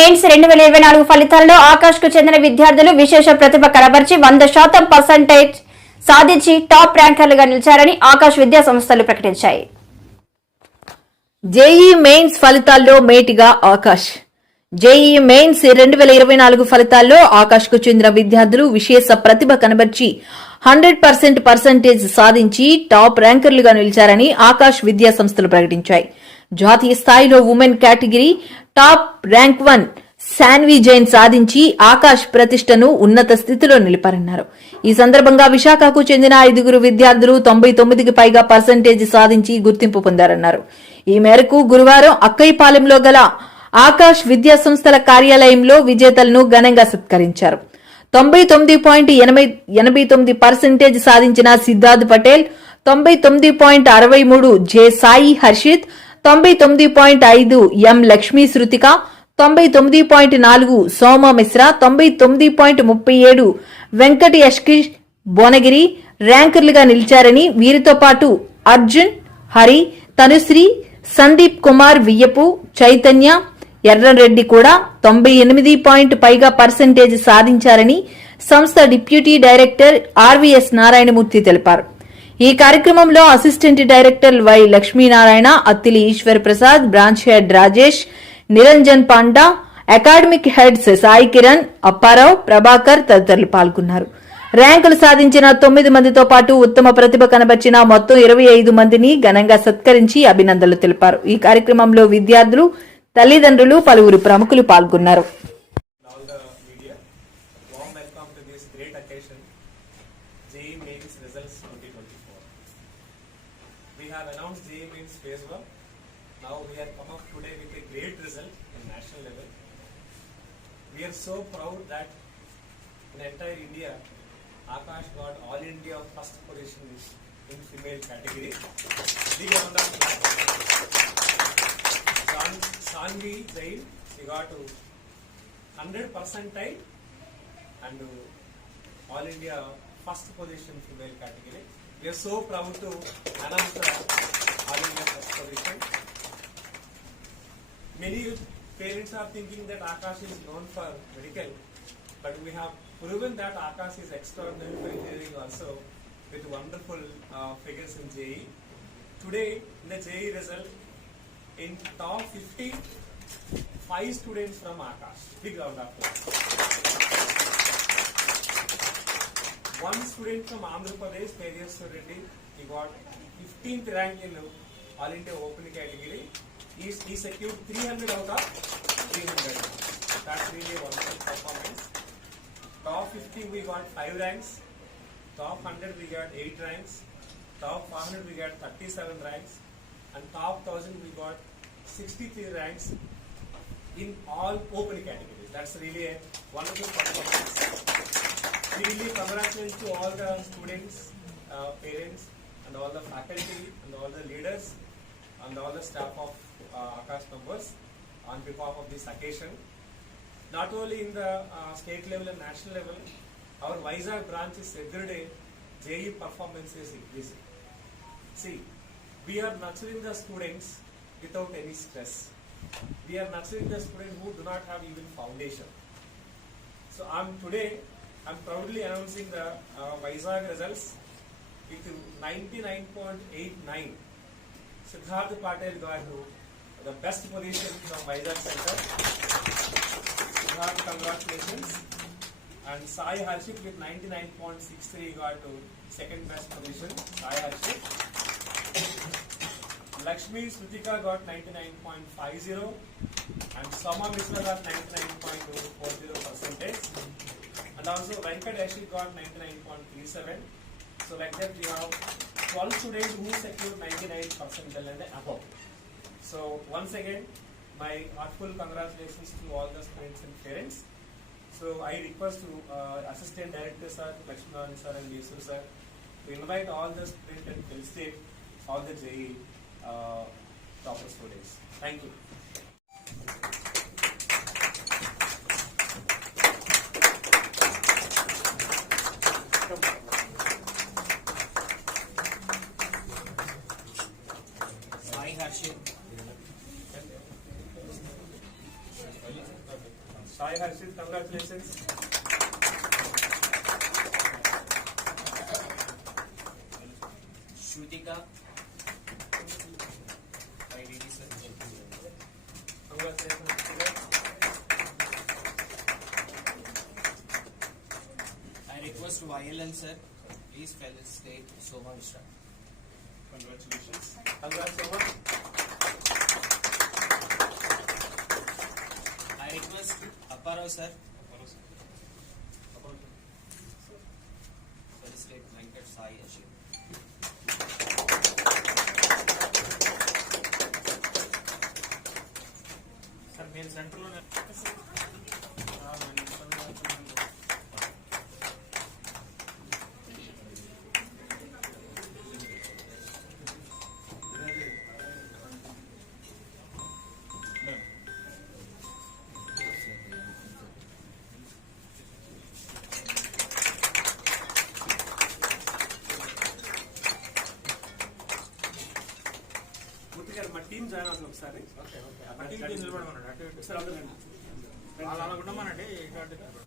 మెయిన్స్ 2024 ఫలితాల్లో ఆకాష్ కు చెందిన విద్యార్థులు విశేష ప్రతిభ కనబర్చి 100% సాధించి టాప్ ర్యాంకర్లుగా నిలిచారని ఆకాష్ విద్యా సంస్థలు ప్రకటించాయి. జేఈ మెయిన్స్ ఫలితాల్లో మేటిగా ఆకాష్. జేఈ మెయిన్స్ 2024 ఫలితాల్లో ఆకాష్ కు చెందిన విద్యార్థులు విశేష ప్రతిభ కనబర్చి 100% సాధించి టాప్ ర్యాంకర్లుగా నిలిచారని ఆకాష్ విద్యా సంస్థలు ప్రకటించాయి. జాతీయ స్థాయిలో ఉమెన్ కేటగిరీ టాప్ ర్యాంక్ 1 శాన్వి జైన్ సాధించి ఆకాష్ ప్రతిష్టను ఉన్నత స్థితిలో నిలిపారన్నారు. ఈ సందర్భంగా విశాఖకు చెందిన 5 విద్యార్థులు 99కి పైగా పర్సెంటేజ్ సాధించి గుర్తింపు పొందారన్నారు. ఈ మేరకు గురువారం అక్కయ్యపాలెంలో గల ఆకాష్ విద్యా సంస్థల కార్యాలయంలో విజేతలను ఘనంగా సత్కరించారు. 99.89% సాధించిన సిద్ధార్థ్ పటేల్, 99.63 జె సాయి హర్షిత్, 99.5 ఎం లక్ష్మీ శృతిక, 99.4 సోమ మిశ్రా, 99.37 వెంకట యష్కిష్ భువనగిరి ర్యాంకర్లుగా నిలిచారని, వీరితో పాటు అర్జున్, హరి, తనుశ్రీ, సందీప్ కుమార్ వియ్యపు, చైతన్య, ఎర్రరెడ్డి కూడా 98 పైగా పర్సెంటేజ్ సాధించారని సంస్థ డిప్యూటీ డైరెక్టర్ ఆర్వీఎస్ నారాయణమూర్తి తెలిపారు. ఈ కార్యక్రమంలో assistant director Y Lakshminarayana, Attili Eswar Prasad, branch head Rajesh, Niranjan Panda, academic heads Sai Kiran, Apparao, Prabhakar తదితరులు పాల్గొన్నారు. ర్యాంకులు సాధించిన 9 మందితో పాటు ఉత్తమ ప్రతిభ కనబర్చిన మొత్తం 25 మందిని ఘనంగా సత్కరించి అభినందనలు తెలిపారు. ఈ కార్యక్రమంలో విద్యార్థులు, తల్లిదండ్రులు, పలువురు ప్రముఖులు పాల్గొన్నారు. We have announced JEE Mains Phase 1. Now we have come up today with a great result in national level. We are so proud that in entire India, Akash got all India first position in female category. Big round of applause. Sanvi Jain, she got 100% and all India first position female category. We are so proud to announce the all India first position. Many parents are thinking that Akash is known for medical, but we have proven that Akash is extraordinary for engineering also with wonderful figures in JEE. Today in the JEE result, in top 50, 5 students from Akash. Big round of applause. One student from Andhra Pradesh, Tejaswar Reddy, he got 15th rank in All India Open category. He secured 300 out of 300. That's really a wonderful performance. Top 50 we got 5 ranks. Top 100 we got 8 ranks. Top 500 we got 37 ranks. And top 1000 we got 63 ranks in all open categories. That's really a wonderful performance. We really congratulate to all the students, parents, and all the faculty, and all the leaders, and all the staff of Akash members on behalf of this occasion. Not only in the state level and national level, our Vizag branch is every day JEE performance is increasing. See, we are nurturing the students without any stress. We are nurturing the students who do not have even foundation. So I'm proudly announcing the Vizag results with 99.89. Siddharth Patel got the best position from Vizag Center. Siddharth, congratulations. And Sai Harshit with 99.63 got to second best position. Sai Harshit. Lakshmi Shrutika got 99.50 and Soma Mishra got 99.40%. And also Venkat Yashik got 99.37. So like that we have 12 students who secured 99% and above. So once again, my heartfelt congratulations to all the students and parents. So I request to Assistant Director Sir, Lakshman Sir and Yesu Sir to invite all the students and felicitate all the JEE topper students. Thank you. Sai Harshit. Sai Harshit, congratulations. Shrutika. Congratulations. I request YLN sir, please felicitate Soma Mishra. Congratulations. Congrats, Soma. I request Apparao sir, felicitate Venkat Sai Ashik. Sir, main central one. పూర్తి గారు మా team join అవుతుంది ఒకసారి. నిలబడమన్నాడు అటు ఇటు సార్ అందరూ రండి. అలా ఉండమనండి ఇటు అటు